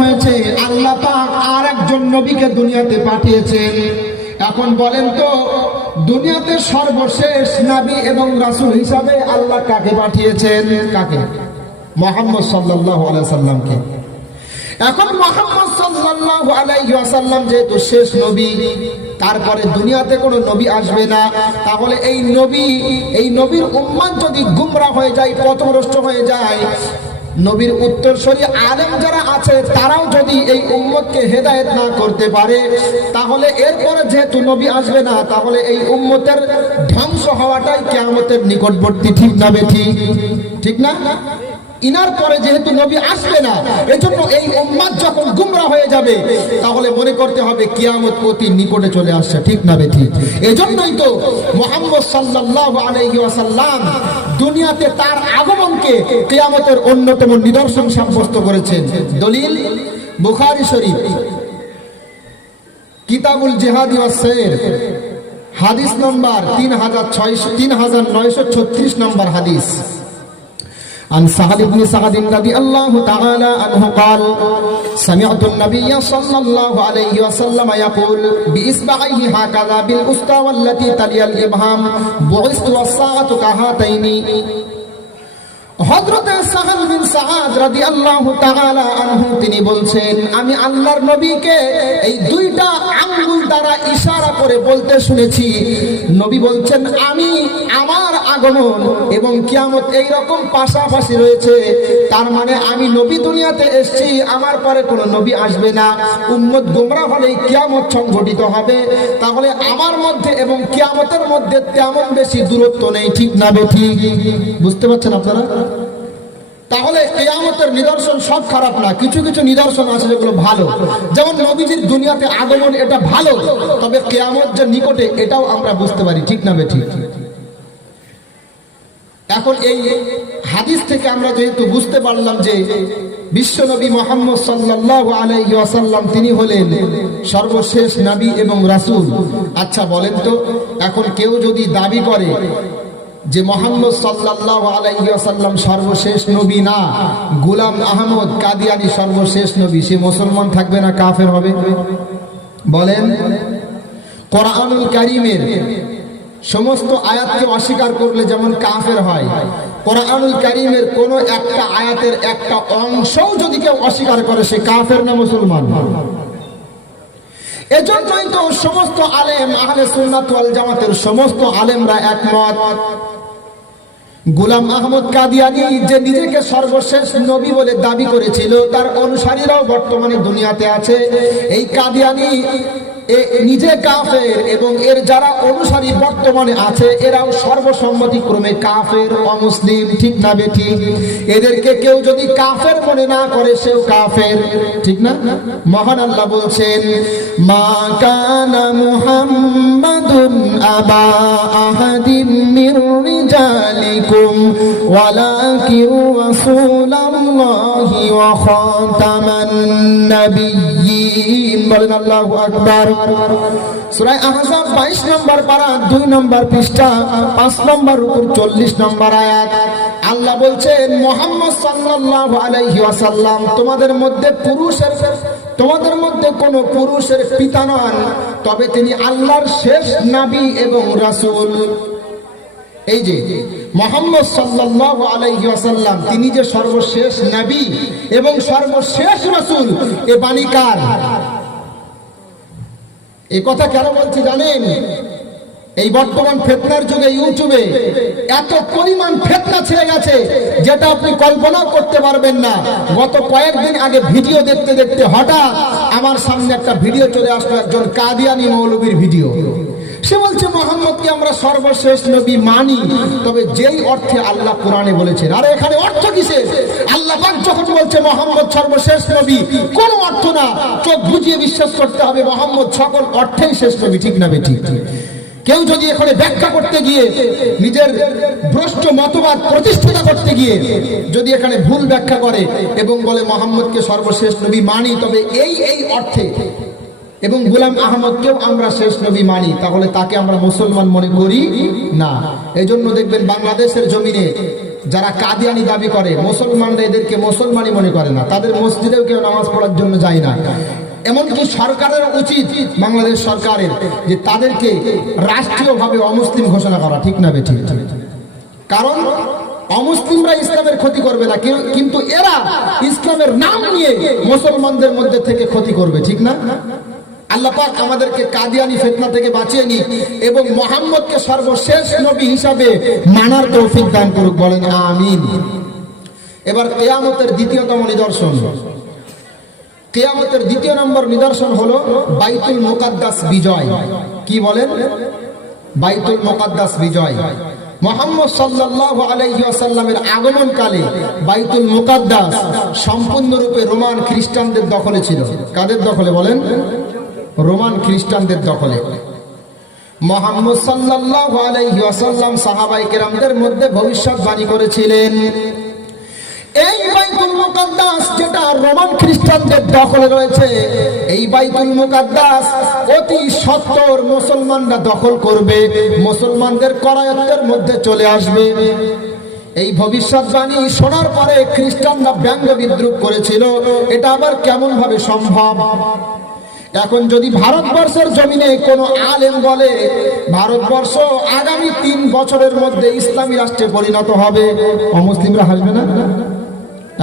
হয়েছে, আল্লাহ পাক আর একজন নবীকে দুনিয়াতে পাঠিয়েছেন। এখন বলেন তো, দুনিয়াতে সর্বশেষ নবী এবং রাসূল হিসাবে আল্লাহ কাকে পাঠিয়েছেন? কাকে? মুহাম্মদ সাল্লাল্লাহু আলাইহি ওয়াসাল্লামকে। এখন মুহাম্মদ সাল্লাল্লাহু আলাইহি ওয়াসাল্লাম যেহেতু শেষ নবী, তারপরে দুনিয়াতে কোনো নবী আসবে না, তাহলে এই নবীর উম্মত যদি গুমরাহ হয়ে যায়, পথভ্রষ্ট হয়ে যায়, নবীর উত্তরসূরি আলেম যারা আছে তারাও যদি এই উম্মতকে হেদায়েত না করতে পারে, তাহলে এরপরে যেহেতু নবী আসবে না, তাহলে এই উম্মতের ধ্বংস হওয়াটাই কিয়ামতের নিকটবর্তী। ঠিক না বেঠিক? ঠিক না? ইনার পরে যেহেতু নবী আসবে না, এজন্য এই উম্মত যখন গুমরাহ হয়ে যাবে, তাহলে মনে করতে হবে কিয়ামত অতি নিকটে চলে আসছে। ঠিক না বেঠিক? এজন্যই তো মুহাম্মদ সাল্লাল্লাহু আলাইহি ওয়াসাল্লাম দুনিয়াতে তার আগমনকে কিয়ামতের অন্যতম নিদর্শন সাব্যস্ত করেছেন। দলিল বুখারী শরীফ কিতাবুল জিহাদ ওয়াস সাইর, হাদিস নম্বর 3936 নম্বর হাদিস। عن سعد بن سعد رضي الله تعالى عنه قال سمعت النبي صلى الله عليه وسلم يقول بإصبعيه هكذا بالوسطى والتي تلي الإبهام بعثت والساعة كهاتين। হযরত সাহাল বিন সাআদ রাদিয়াল্লাহু তাআলা আনহু তিনি বলছেন, আমি আল্লাহর নবীকে এই দুইটা আঙ্গুল দ্বারা ইশারা করে বলতে শুনেছি। নবী বলছেন, আমি আমার আগমন এবং কিয়ামত এই রকম পাশাপাশি রয়েছে, তার মানে আমি নবী দুনিয়াতে এসেছি, আমার পরে কোনো নবী আসবে না, উম্মত গোমরাহ হলেই কিয়ামত সংঘটিত হবে। তাহলে আমার মধ্যে এবং কিয়ামতের মধ্যে তেমন বেশি দূরত্ব নেই। ঠিক না বেঠিক? বুঝতে পারছেন আপনারা? তাহলে কিয়ামতের নিদর্শন সব খারাপ না, কিছু কিছু নিদর্শন আছে যেগুলো ভালো। যেমন নবীজির দুনিয়াতে আগমন, এটা ভালো, তবে কিয়ামত যে নিকটে এটাও আমরা বুঝতে পারি। ঠিক না বেঠিক? এখন এই হাদিস থেকে আমরা যেহেতু বুঝতে পারলাম যে বিশ্বনবী মুহাম্মদ সাল্লাল্লাহু আলাইহি ওয়াসাল্লাম তিনি হলেন সর্বশেষ নবী এবং রাসূল। আচ্ছা বলেন তো, এখন কেউ যদি দাবি করে যে মুহাম্মদ সাল্লাল্লাহু আলাইহি ওয়াসাল্লাম সর্বশেষ নবী না, গোলাম আহমদ কাদিয়ানী সর্বশেষ নবী, সে মুসলমান থাকবে না কাফের হবে? বলেন। কোরআনুল কারীমের সমস্ত আয়াতকে অস্বীকার করলে যেমন কাফের হয়, কোরআনুল কারীমের কোন একটা আয়াতের একটা অংশও যদি কেউ অস্বীকার করে, সে কাফের না মুসলমান? এজন্যই তো সমস্ত আলেম, আহলে সুন্নাত ওয়াল জামাতের সমস্ত আলেমরা একমত, গোলাম আহমদ কাদিয়ানী যে নিজেকে সর্বশেষ নবী বলে দাবি করেছিল, তার অনুসারীরাও বর্তমানে দুনিয়াতে আছে। এই কাদিয়ানী নিজে কাফের এবং এর যারা অনুসারী বর্তমানে আছে এরাও সর্বসম্মতিক্রমে কাফের, অমুসলিম। ঠিক না বেঠিক? এদেরকে কেউ যদি কাফের মনে না করে, সেও কাফের। ঠিক না? মহান আল্লাহ বলছেন, মা কানা মুহাম্মাদুন আবা আহাদিন মির রিজালিকুম ওয়ালাকিন রাসূলুল্লাহি ওয়া খাতামান নাবিয়্যিন। বলেন আল্লাহু আকবার। সূরা আহজাব 22 নম্বর পারা 2 নম্বর পৃষ্ঠা 5 নম্বর উপর 40 নম্বর আয়াত। আল্লাহ বলছেন, মুহাম্মদ সাল্লাল্লাহু আলাইহি ওয়াসাল্লাম তোমাদের মধ্যে কোন পুরুষের পিতা নন, তবে তিনি আল্লাহর শেষ নবী এবং রাসূল। এই যে মুহাম্মদ সাল্লাল্লাহু আলাইহি ওয়াসাল্লাম তিনি যে সর্বশেষ নবী এবং সর্বশেষ রাসূল, এ বাণী কার? এই কথা কেন বলছি জানেন? এই বর্তমান ফিতনার যুগে ইউটিউবে এত পরিমাণ ফিতনা ছেড়ে গেছে যেটা আপনি কল্পনাও করতে পারবেন না। গত কয়েকদিন আগে ভিডিও দেখতে দেখতে হঠাৎ আমার সামনে একটা ভিডিও চলে আসলো, একজন কাদিয়ানী মৌলবীর ভিডিও। সে বলছে, মুহাম্মদকে আমরা সর্বশেষ নবী মানি, তবে যেই অর্থে আল্লাহ কোরআনে বলেছেন। আর এখানে অর্থ কিসের? আল্লাহ পাক যখন বলছে মুহাম্মদ সর্বশেষ নবী, কোনো অর্থ না, চোখ বুজিয়ে বিশ্বাস করতে হবে মুহাম্মদ সকল অর্থেই শেষ নবী। ঠিক না বেঠিক? কেউ যদি এখানে ব্যাখ্যা করতে গিয়ে, নিজের ভ্রষ্ট মতবাদ প্রতিষ্ঠা করতে গিয়ে যদি এখানে ভুল ব্যাখ্যা করে এবং বলে মুহাম্মদকে সর্বশেষ নবী মানি, তবে এই অর্থে এবং গোলাম আহমদকেও আমরা শেষ নবী মানি, তাহলে তাকে আমরা মুসলমান মনে করি না। এই জন্য দেখবেন বাংলাদেশের জমিনে যারা কাদিয়ানি দাবি করে, মুসলমানরা এদেরকে মুসলমানই মনে করে না, তাদের মসজিদেও কেউ নামাজ পড়ার জন্য যায় না। এমনকি সরকারের উচিত, বাংলাদেশ সরকারের, যে তাদেরকে রাষ্ট্রীয়ভাবে অমুসলিম ঘোষণা করা, ঠিক না বেঠিক? কারণ অমুসলিমরা ইসলামের ক্ষতি করবে না, কিন্তু এরা ইসলামের নাম নিয়ে মুসলমানদের মধ্যে থেকে ক্ষতি করবে, ঠিক না? আল্লাহ পাক আমাদেরকে কাদিয়ানি ফিতনা থেকে বাঁচিয়ে নিক এবং মুহাম্মদকে সর্বশেষ নবী হিসাবে মানার তৌফিক দান করুক, বলেন আমিন। এবার কিয়ামতের দ্বিতীয়তম নিদর্শন, কিয়ামতের দ্বিতীয় নম্বর নিদর্শন হলো বাইতুল মুকাদ্দাস বিজয়। কি বলেন? বাইতুল মুকাদ্দাস বিজয়। মুহাম্মদ সাল্লাল্লাহু আলাইহি ওয়াসাল্লামের আগমনকালে বাইতুল মুকাদ্দাস সম্পূর্ণরূপে রোমান খ্রিস্টানদের দখলে ছিল। কাদের দখলে বলেন? রোমান খ্রিস্টানদের দখলে। মুহাম্মদ সাল্লাল্লাহু আলাইহি ওয়াসাল্লাম সাহাবায়ে কেরামদের মধ্যে ভবিষ্যৎবাণী করেছিলেন, এই বাইতুল মুকাদ্দাস যেটা রোমান খ্রিস্টানদের দখলে রয়েছে, এই বাইতুল মুকাদ্দাস অতি সত্বর মুসলমানরা দখল করবে, মুসলমানদের করায়ত্তের মধ্যে চলে আসবে। এই ভবিষ্যৎবাণী শোনার পরে খ্রিস্টানরা ব্যঙ্গ বিদ্রুপ করেছিল, এটা আবার কেমন ভাবে সম্ভব? এখন যদি ভারতবর্ষের জমিনে কোনো আলেম বলে ভারতবর্ষ আগামী 3 বছরের মধ্যে ইসলামী রাষ্ট্রে পরিণত হবে, অমুসলিমরা হাসবে না?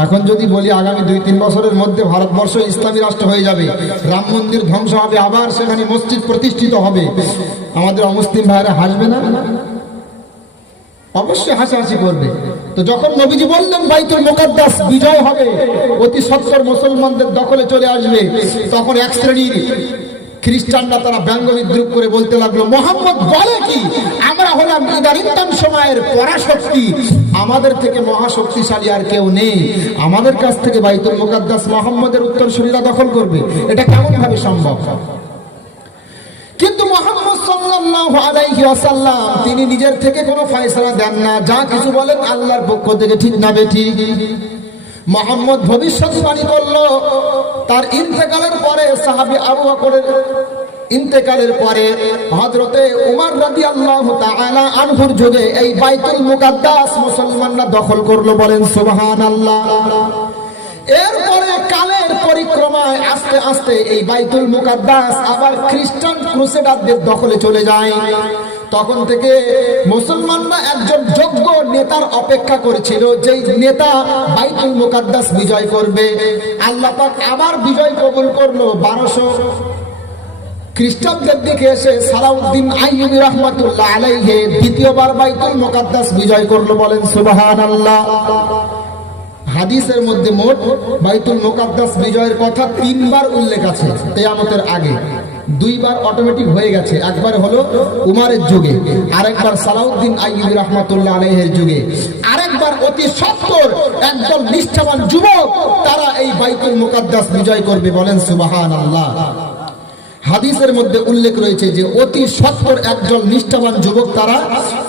এখন যদি বলি আগামী 2-3 বছরের মধ্যে ভারতবর্ষ ইসলামী রাষ্ট্র হয়ে যাবে, রাম মন্দির ধ্বংস হবে, আবার সেখানে মসজিদ প্রতিষ্ঠিত হবে, আমাদের অমুসলিম ভাইরা হাসবে না? অবশ্যই হাসাহাসি করবে। তো যখন নবীজি বললেন বাইতুল মুকাদ্দাস বিজয় হবে, অতি সত্বর মুসলমানদের দখলে চলে আসবে, তখন এক শ্রেণীর খ্রিস্টানরা তারা ব্যঙ্গ বিদ্রুপ করে বলতে লাগলো, মুহাম্মদ বলে কি? আমরা হলাম ইদানিং সময়ের পরাশক্তি, আমাদের থেকে মহাশক্তিশালী আর কেউ নেই, আমাদের কাছ থেকে বাইতুল মুকাদ্দাস মুহাম্মদের উত্তরসূরিরা দখল করবে, এটা কেমন ভাবে সম্ভব? কিন্তু মুহাম্মদ সাল্লাল্লাহু আলাইহি ওয়াসাল্লাম তিনি নিজের থেকে কোনো ফয়সালা দেন না, যা কিছু বলেন আল্লাহর পক্ষ থেকে, ঠিক না বেঠিক? মুহাম্মদ ভবিষ্যৎবাণী করলো, তার ইন্তেকালের পরে সাহাবী আবু বকরের ইন্তেকালের পরে হযরতে উমর রাদিয়াল্লাহু তাআলা আনহুর যুগে এই বাইতুল মুকাদ্দাস মুসলমানরা দখল করলো, বলেন সুবহানাল্লাহ। এরপরে কালের পরিক্রমায় আস্তে আস্তে এই বাইতুল মুকাদ্দাস আবার খ্রিস্টান ক্রুসেডারদের দখলে চলে যায়। তখন থেকে মুসলমানরা একজন যোগ্য নেতার অপেক্ষা করেছিল, যেই নেতা বাইতুল মুকাদ্দাস বিজয় করবে। আল্লাহ পাক আবার বিজয় কবুল করলো। 1200 খ্রিস্টানদের দিকে এসে সালাউদ্দিন আইয়ুবী রাহমাতুল্লাহ আলাইহি দ্বিতীয়বার বাইতুল মুকাদ্দাস বিজয় করলো, বলেন সুবহানাল্লাহ। হাদিসের মধ্যে মোট বাইতুল মুকাদ্দাস বিজয়ের কথা 3 বার উল্লেখ আছে কিয়ামতের আগে। 2 বার অটোমেটিক হয়ে গেছে, একবার হলো উমরের যুগে, আরেকবার সালাউদ্দিন আইয়ুবী রাহমাতুল্লাহ আলাইহির যুগে, আরেকবার অতি সত্বর একদল নিষ্ঠাবান যুবক তারা এই বাইতুল মুকাদ্দাস বিজয় করবে, বলেন সুবহানাল্লাহ। হাদিসের মধ্যে উল্লেখ রয়েছে যে অতি সত্বর একজন নিষ্ঠাবান যুবক তারা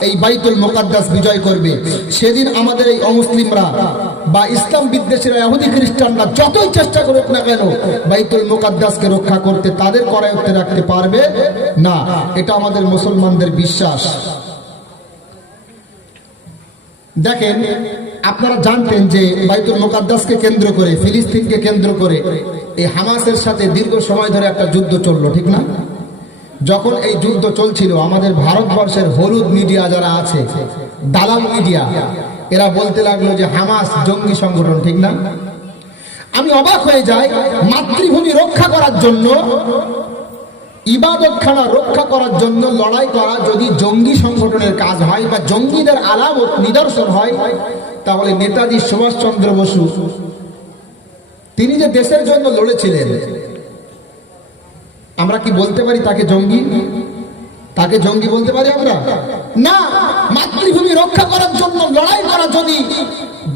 এই বাইতুল মুকাদ্দাস বিজয় করবে। সেদিন আমাদের এই অমুসলিমরা বা ইসলাম বিদ্বেষীরা, ইহুদি খ্রিস্টানরা যতই চেষ্টা করুক না কেন বাইতুল মুকাদ্দাসকে রক্ষা করতে তাদের করায়ত্তে রাখতে পারবে না, এটা আমাদের মুসলমানদের বিশ্বাস। দেখেন, আপনারা জানতেন যে বাইতুল মুকাদ্দাসকে কেন্দ্র করে, ফিলিস্তিনকে কেন্দ্র করে এই হামাসের সাথে দীর্ঘ সময় ধরে একটা যুদ্ধ চললো, ঠিক না? যখন এই যুদ্ধ চলছিল আমাদের ভারতবর্ষের হলুদ মিডিয়া যারা আছে, দালাল মিডিয়া, এরা বলতে লাগলো যে হামাস জঙ্গি সংগঠন, ঠিক না? আমি অবাক হয়ে যাই, মাতৃভূমি রক্ষা করার জন্য, ইবাদতখানা রক্ষা করার জন্য লড়াই করা যদি জঙ্গি সংগঠনের কাজ হয় বা জঙ্গিদের আলামত নিদর্শন হয়, তাহলে নেতাজি সুভাষচন্দ্র বসু তিনি যে দেশের জন্য লড়েছিলেন, আমরা কি বলতে পারি তাকে জঙ্গি? তাকে জঙ্গি বলতে পারি আমরা? না। মাতৃভূমি রক্ষা করার জন্য লড়াই করা যদি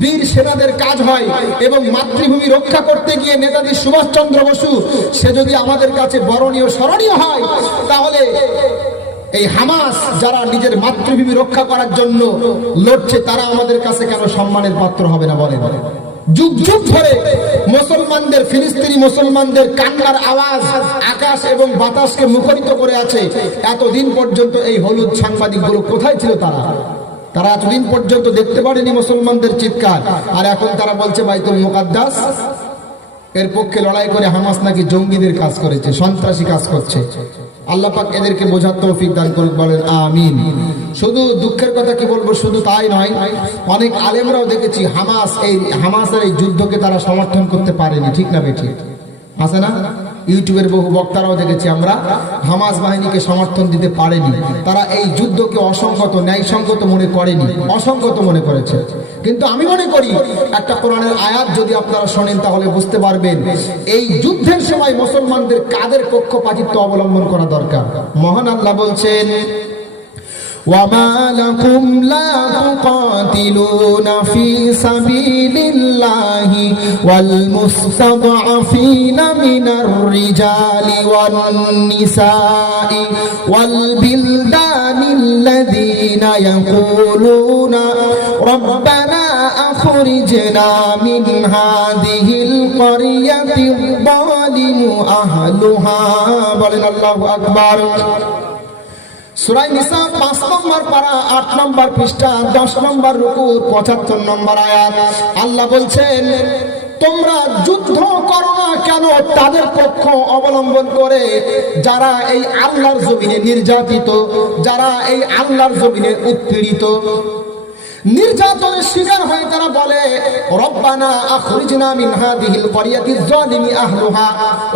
বীর সেনাদের কাজ হয় এবং মাতৃভূমি রক্ষা করতে গিয়ে নেতাজি সুভাষচন্দ্র বসু সে যদি আমাদের কাছে বরণীয় স্মরণীয় হয়, তাহলে এই হামাস যারা নিজের মাতৃভূমি রক্ষা করার জন্য লড়ছে তারা আমাদের কাছে কেন সম্মানের পাত্র হবে না? বলেন। যুগ যুগ ধরে মুসলমানদের, ফিলিস্তিনি মুসলমানদের কান্নার আওয়াজ আকাশ এবং বাতাসকে মুখরিত করে আছে। এতদিন পর্যন্ত এই হলুদ সাংবাদিকগুলো কোথায় ছিল? তারা তারা এতদিন পর্যন্ত দেখতে পারেনি মুসলমানদের চিৎকার, আর এখন তারা বলছে বাইতুল মুকাদ্দাস এর পক্ষে লড়াই করে হামাস নাকি জঙ্গিদের কাজ করেছে, সন্ত্রাসী কাজ করছে। আল্লাহ পাক এদেরকে বোঝার তৌফিক দান করুক, বলেন আমিন। শুধু দুঃখের কথা কি বলবো, শুধু তাই নয়, অনেক আলেমরাও দেখেছি হামাসের এই যুদ্ধকে তারা সমর্থন করতে পারেনি, ঠিক না বেঠিক আছে না? ইউটিউবের বহু বক্তারাও দেখেছি আমরা, হামাস বাহিনীকে সমর্থন দিতে পারেনি। তারা এই যুদ্ধকে অসংগত, ন্যায়সঙ্গত মনে করেনি, অসংগত মনে করেছে। কিন্তু আমি মনে করি একটা কোরআনের আয়াত যদি আপনারা শোনেন তাহলে বুঝতে পারবেন এই যুদ্ধের সময় মুসলমানদের কাদের পক্ষপাতিত্ব অবলম্বন করা দরকার। মহান আল্লাহ বলছেন, وَمَا لَكُمْ لَا تُقَاتِلُونَ فِي سَبِيلِ اللَّهِ وَالْمُسْتَضْعَفِينَ مِنَ الرِّجَالِ وَالنِّسَاءِ وَالْبِلْدَانِ الَّذِينَ يَقُولُونَ رَبَّنَا أَخْرِجْنَا مِنْ هَذِهِ الْقَرْيَةِ الظَّالِمِ أَهْلُهَا বলেন আল্লাহু আকবার। সূরা নিসা ৫ নম্বর পারা ৮ নম্বর পৃষ্ঠা ১০ নম্বর রুকু ৭৫ নম্বর আয়াত। আল্লাহ বলছেন, তোমরা যুদ্ধ করো না কেন তাদের পক্ষ অবলম্বন করে যারা এই আল্লাহর জমিনে নির্যাতিত, যারা এই আল্লাহর জমিনে উৎপীড়িত, নির্যাতনের শিকার হয়ে তারা বলে রব্বানা আখরিজনা মিন হাদিহিল ক্বরিয়াতি যালিমি আহলুহা,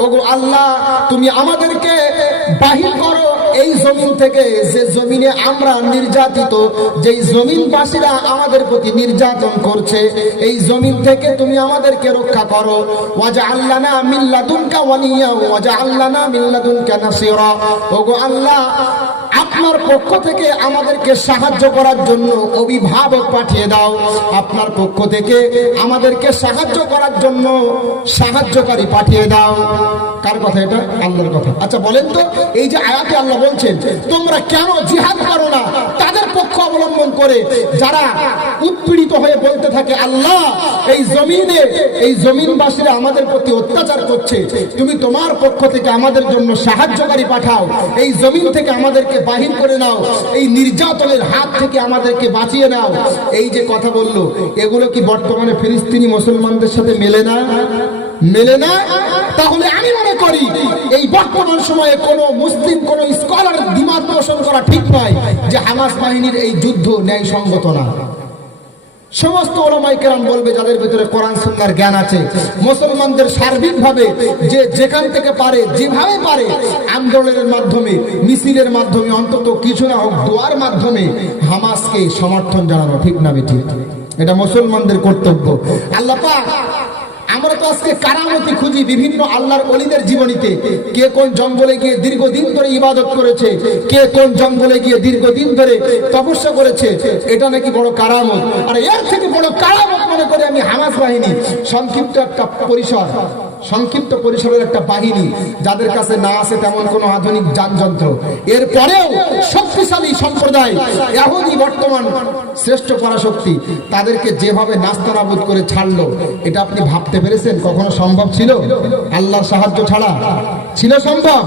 ওগো আল্লাহ তুমি আমাদেরকে বাহির করো এই জমিন থেকে, যে জমিনে আমরা নির্যাতিত, যেই জমিনবাসীরা আমাদের প্রতি নির্যাতন করছে, এই জমিন থেকে তুমি আমাদেরকে রক্ষা করো। ওয়াজআল লানা মিন লাদুনকা ওয়ালিয়া ওয়াজআল লানা মিন লাদুনকা নাসীরা, ওগো আল্লাহ আপনার পক্ষ থেকে আমাদেরকে সাহায্য করার জন্য অভিভাবক পাঠিয়ে দাও, আপনার পক্ষ থেকে আমাদেরকে সাহায্য করার জন্য সাহায্যকারী পাঠিয়ে দাও। কার কথা এটা? আল্লাহর কথা। আচ্ছা বলেন তো, এই যে আয়াতে আল্লাহ বলছেন তোমরা কেন জিহাদ করো না তাদের পক্ষ অবলম্বন করে যারা উৎপীড়িত হয়ে বলতে থাকে আল্লাহ এই জমিনে, এই জমিনবাসীরা আমাদের প্রতি অত্যাচার করছে, তুমি তোমার পক্ষ থেকে আমাদের জন্য সাহায্যকারী পাঠাও, এই জমিন থেকে আমাদেরকে বাহির করে নাও, এই নির্যাতনের হাত থেকে আমাদেরকে বাঁচিয়ে নাও, এই যে কথা বললো, এগুলো কি বর্তমানে ফিলিস্তিনি মুসলমানদের সাথে মেলে না? মেলে না? তাহলে আমি মনে করি এই বর্তমান সময়ে কোন মুসলিম, কোন স্কলার দ্বিমত পোষণ করা ঠিক নয় যে হামাস বাহিনীর এই যুদ্ধ ন্যায়সঙ্গত না। সমস্ত ওলামায়ে কেরাম বলবে, যাদের ভিতরে কোরআন সুন্নাহর জ্ঞান আছে, মুসলমানদের সার্বিকভাবে যে যেখান থেকে পারে, যেভাবে পারে, আন্দোলনের মাধ্যমে, মিছিলের মাধ্যমে, অন্তত কিছু না হোক দোয়ার মাধ্যমে হামাসকে সমর্থন জানানো, ঠিক না বেঠিক? এটা মুসলমানদের কর্তব্য। আল্লাহ পাক, আমরা তো আজকে কারামতি খুঁজি বিভিন্ন আল্লাহর ওলিদের জীবনীতে, কে কোন জঙ্গলে গিয়ে দীর্ঘদিন ধরে ইবাদত করেছে, কে কোন জঙ্গলে গিয়ে দীর্ঘদিন ধরে তপস্যা করেছে, এটা নাকি বড় কারামত। আর এর থেকে বড় কারামত মনে করে আমি হামাস বাহিনী, সংক্ষিপ্ত একটা পরিসর, সংক্ষিপ্ত পরিসরের একটা বাহিনী, যাদের কাছে না আছে তেমন কোনো আধুনিক যানযন্ত্র, এরপরেও শক্তিশালী সম্প্রদায় ইহুদি বর্তমান শ্রেষ্ঠ পরাশক্তি, তাদেরকে যেভাবে নাস্তানাবুদ করে ছাড়লো, এটা আপনি ভাবতে পেরেছেন কখনো সম্ভব ছিল? আল্লাহর সাহায্য ছাড়া ছিল সম্ভব?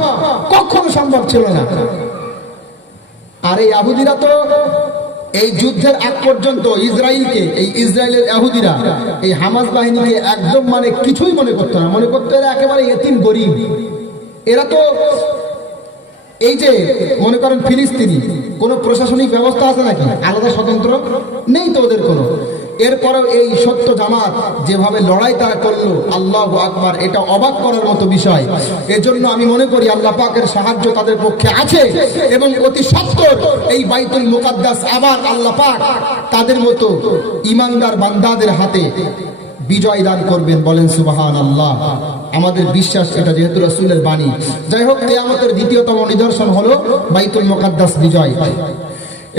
কখনো সম্ভব ছিল না। আর এই ইহুদিরা তো এই যুদ্ধের আগ পর্যন্ত ইসরায়েলকে, এই ইসরায়েলের ইহুদিরা এই হামাস বাহিনীকে একদম মানে কিছুই মনে করতো না, মনে করতো এরা একেবারে এতিম গরিব। এরা তো এই যে মনে করেন ফিলিস্তিনি, কোন প্রশাসনিক ব্যবস্থা আছে নাকি? আলাদা স্বতন্ত্র নেই তো ওদের কোনো। এরপরেও এই সত্য জামাত যেভাবে লড়াই তারা করলো, আল্লাহু আকবার, এটা অবাক করার মতো বিষয়। এজন্য আমি মনে করি আল্লাহ পাকের সাহায্য তাদের পক্ষে আছে এবং অতি সত্বর এই বাইতুল মুকাদ্দাস আবার আল্লাহ পাক তাদের মতো ঈমানদার বান্দাদের হাতে বিজয় দান করবেন। বলেন সুবহানাল্লাহ। আমাদের বিশ্বাস এটা, যেহেতু রাসূলের বাণী। যাই হোক, কিয়ামতের দ্বিতীয়তম নিদর্শন হলো বাইতুল মুকাদ্দাস বিজয়।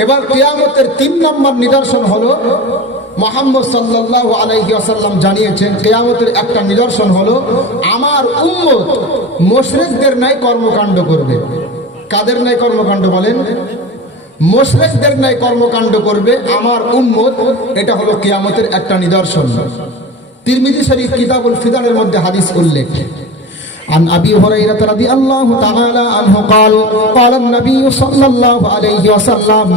এবার কিয়ামতের ৩ নম্বর নিদর্শন হলো, মুহাম্মদ সাল্লাল্লাহু আলাইহি ওয়াসাল্লাম জানিয়েছেন কিয়ামতের একটা নিদর্শন হলো আমার উম্মত মুশরিকদের ন্যায় কর্মকাণ্ড করবে। কাদের ন্যায় কর্মকাণ্ড বলেন? মুশরিকদের ন্যায় কর্মকাণ্ড করবে আমার উম্মত। এটা হলো কিয়ামতের একটা নিদর্শন। তিরমিজি শরীফ কিতাবুল ফিতানের মধ্যে হাদিস উল্লেখ। عن أبي هريرة رضي الله تعالى عنه قال قال النبي صلى الله عليه وسلم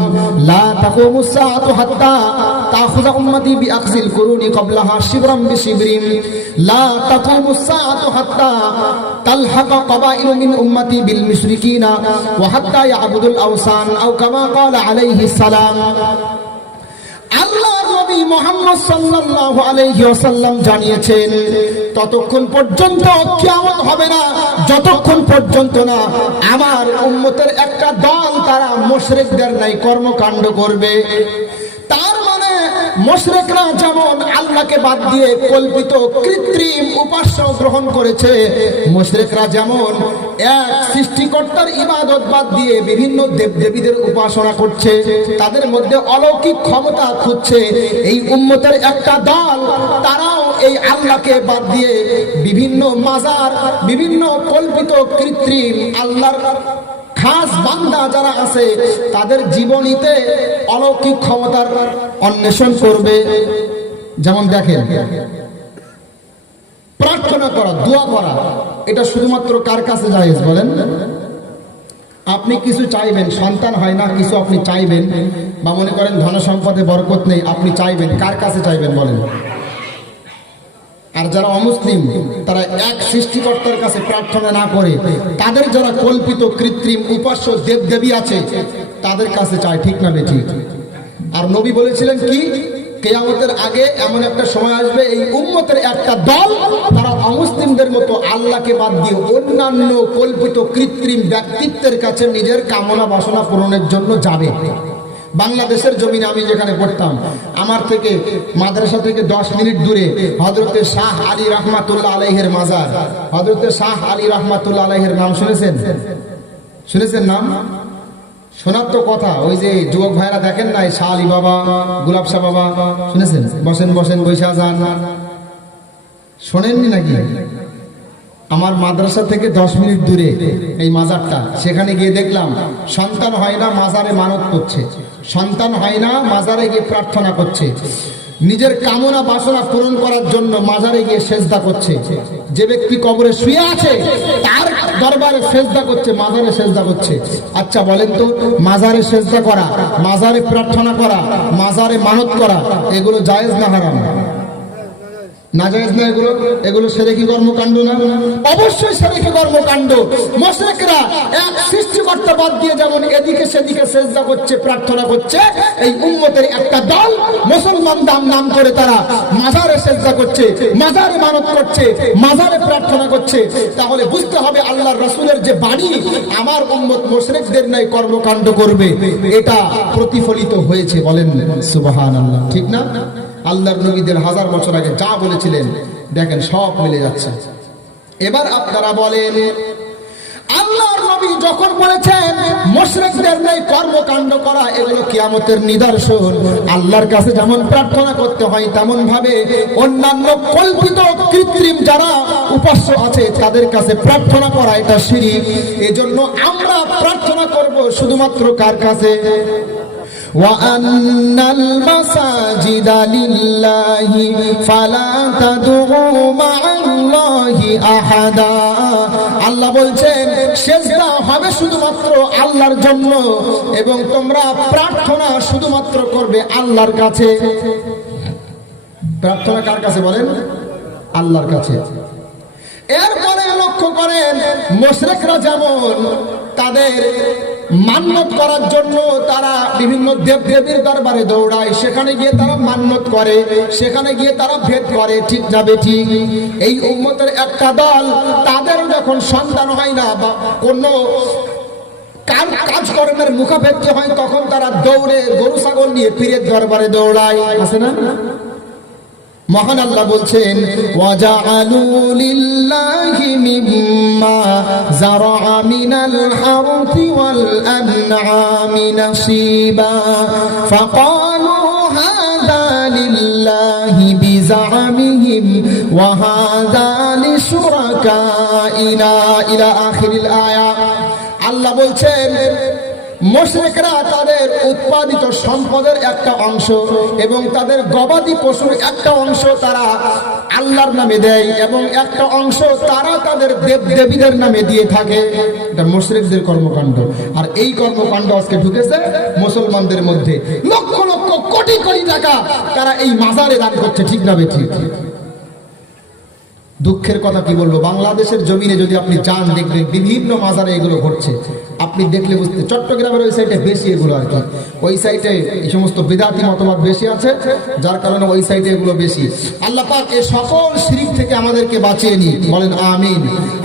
لا تقوم الساعة حتى تأخذ أمتي بأخذ القرون قبلها شبرا بشبر لا تقوم الساعة حتى تلحق قبائل من أمتي بالمشركين وحتى يعبدوا الأوثان أو كما قال عليه السلام আল্লাহ নবী মুহাম্মদ সাল্লাল্লাহু আলাইহি ওয়াসাল্লাম জানিয়েছেন ততক্ষণ পর্যন্ত কিয়ামত হবে না যতক্ষণ পর্যন্ত না আমার উম্মতের একটা দল তারা মুশরিকদের ন্যায় কর্মকাণ্ড করবে। তার মানে মুশরিকরা যেমন আল্লাহকে বাদ দিয়ে কল্পিত কৃত্রিম উপাস্য গ্রহণ করেছে, মুশরিকরা যেমন এক সৃষ্টিকর্তার ইবাদত বাদ দিয়ে বিভিন্ন দেবদেবীদের উপাসনা করছে, তাদের মধ্যে অলৌকিক ক্ষমতা খুঁজছে, এই উম্মতের একটা দল তারাও এই আল্লাহকে বাদ দিয়ে বিভিন্ন মাজার, বিভিন্ন কল্পিত কৃত্রিম আল্লাহর খাস বান্দা যারা আছে তাদের জীবনীতে অলৌকিক ক্ষমতার অন্বেষণ করবে। যেমন দেখেন, প্রার্থনা করা, দোয়া করা, এটা শুধুমাত্র কার কাছে জায়েজ বলেন? আপনি কিছু চাইবেন, সন্তান হয় না, কিছু আপনি চাইবেন, বা মনে করেন ধন সম্পদে বরকত নেই, আপনি চাইবেন, কার কাছে চাইবেন বলেন? আর যারা অমুসলিম তারা এক সৃষ্টিকর্তার কাছে প্রার্থনা না করে তাদের যারা কল্পিত কৃত্রিম উপাস্য দেবদেবী আছে তাদের কাছে চায়, ঠিক না বেঠিক? আর নবী বলেছিলেন কি, কিয়ামতের আগে এমন একটা সময় আসবে এই উম্মতের একটা দল তারা অমুসলিমদের মতো আল্লাহকে বাদ দিয়ে অন্যান্য কল্পিত কৃত্রিম ব্যক্তিত্বের কাছে নিজের কামনা বাসনা পূরণের জন্য যাবে। বাংলাদেশের জমিনে আমি যেখানে পড়তাম, আমার থেকে মাদ্রাসা থেকে 10 মিনিট দূরে হযরতে শাহ আলী রাহমাতুল্লাহ আলাইহির মাজার। হযরতে শাহ আলী রাহমাতুল্লাহ আলাইহির নাম শুনেছেন? শুনেছেন নাম? শোনার তো কথা, ওই যে যুবক ভাইরা দেখেন না, শাহ আলী বাবা, গোলাপ শাহ বাবা, শুনেছেন? বসেন বসেন, বৈশা যান, শোনেননি নাকি? আমার মাদ্রাসা থেকে 10 মিনিট দূরে এই মাজারটা, সেখানে গিয়ে দেখলাম সন্তান হয় না, মাজারে মানত করছে, সন্তান হয় না, মাজারে গিয়ে প্রার্থনা করছে, নিজের কামনা বাসনা পূরণ করার জন্য মাজারে গিয়ে সেজদা করছে। যে ব্যক্তি কবরে শুয়ে আছে তার দরবারে সেজদা করছে, মাজারে সেজদা করছে। আচ্ছা বলেন তো, মাজারে সেজদা করা, মাজারে প্রার্থনা করা, মাজারে মানত করা, এগুলো জায়েজ না হারাম? নাজায়েজ না এগুলো? এগুলো শিরকি কর্মকাণ্ড না? অবশ্যই শিরকি কর্মকাণ্ড। মুশরিকরা এক সৃষ্টিকর্তা বাদ দিয়ে যেমন এদিকে সেদিকে সিজদা করছে, প্রার্থনা করছে, এই উম্মতের একটা দল মুসলমান নাম করে তারা মাজারে সিজদা করছে, মাজারে মানত করছে, মাজারে প্রার্থনা করছে। তাহলে বুঝতে হবে আল্লাহর রাসূলের যে বাণী আমার উম্মত মুশরিকদের ন্যায় কর্মকাণ্ড করবে, এটা প্রতিফলিত হয়েছে। বলেন সুবহানাল্লাহ, ঠিক না? আল্লাহর নবীদের 1000 বছর আগে যা বলেছিলেন দেখেন সব মিলে যাচ্ছে। এবার আপনারা বলেন, আল্লাহর নবী যখন বলেছেন মুশরিকদের ন্যায় কর্মকাণ্ড করা এগুলো কিয়ামতের নিদর্শন, আল্লাহর কাছে যেমন প্রার্থনা করতে হয় তেমন ভাবে অন্যান্য কল্পিত কৃত্রিম যারা উপাস্য আছে তাদের কাছে প্রার্থনা করা এটা শিরক। এজন্য আমরা প্রার্থনা করব শুধুমাত্র কার কাছে? وَأَنَّ الْمَسَاجِدَ لِلَّهِ فَلَا تَدْعُوا مَعَ اللَّهِ أَحَدًا। আল্লাহ বলছেন সিজদা হবে শুধুমাত্র আল্লাহর জন্য এবং তোমরা প্রার্থনা শুধুমাত্র করবে আল্লাহর কাছে। প্রার্থনা কার কাছে বলেন? আল্লাহর কাছে। এরপরে লক্ষ্য করেন, মুশরিকরা যেমন তাদের মান্নত করার জন্য তারা বিভিন্ন দেবদেবীর দরবারে দৌড়ায়, সেখানে গিয়ে তারা মান্নত করে, সেখানে গিয়ে তারা ভেদ করে, ঠিক যাবে ঠিক। এই উম্মতের একটা দল তাদের যখন সন্তান হয় না বা কোনো কাজকর্মের মুখাপেক্ষি হয় তখন তারা দৌড়ে গরু ছাগল নিয়ে পীরের দরবারে দৌড়ায়, আছে না? মহান আল্লাহ বলছেন, ওয়াজআলু লিল্লাহি মিম্মা যারাআ মিনাল হারথি ওয়াল আনআমি নাসীবা ফাকালু হাযা লিল্লাহি বিজামিহিম ওয়া হাযা লিশুরাকাইনা ইলা আখিরিল আয়া। আল্লাহ বলছেন মুশরিকরা তাদের উৎপাদিত সম্পদের একটা অংশ এবং তাদের গবাদি পশুর একটা অংশ তারা আল্লাহর নামে দেয় এবং একটা অংশ তারা তাদের দেব দেবীদের নামে দিয়ে থাকে। এটা মুশরিকদের কর্মকাণ্ড। আর এই কর্মকাণ্ড আজকে ঢুকেছে মুসলমানদের মধ্যে। লক্ষ লক্ষ কোটি কোটি টাকা তারা এই মাজারে দান করছে, ঠিক না বেঠিক? দুঃখের কথা কি বলবো, বাংলাদেশের জমিনে যদি আপনি যান দেখবেন বিভিন্ন মাজারে এগুলো ঘটছে। আপনি দেখলে বুঝতে, চট্টগ্রামের ওই সাইডে বেশি এগুলো আর কি, ওই সাইডে এই সমস্ত বিদাতি মতবাদ বেশি আছে, যার কারণে ওই সাইডে এগুলো বেশি। আল্লাহ পাক এই সকল শিরক থেকে আমাদেরকে বাঁচিয়ে নিন, বলেন আমিন।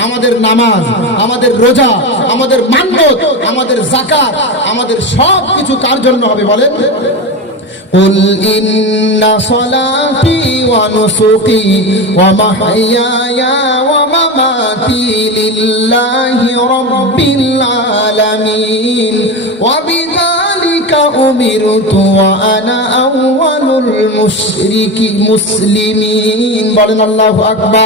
আমাদের নামাজ, আমাদের রোজা, আমাদের মান্নত, আমাদের যাকাত, আমাদের সব কিছু কার জন্য হবে বলেন? قل إن صلاتي ونسكي ومحياي ومماتي لله رب العالمين وبذلك أمرت وأنا أول المسلمين. بلن الله أكبر.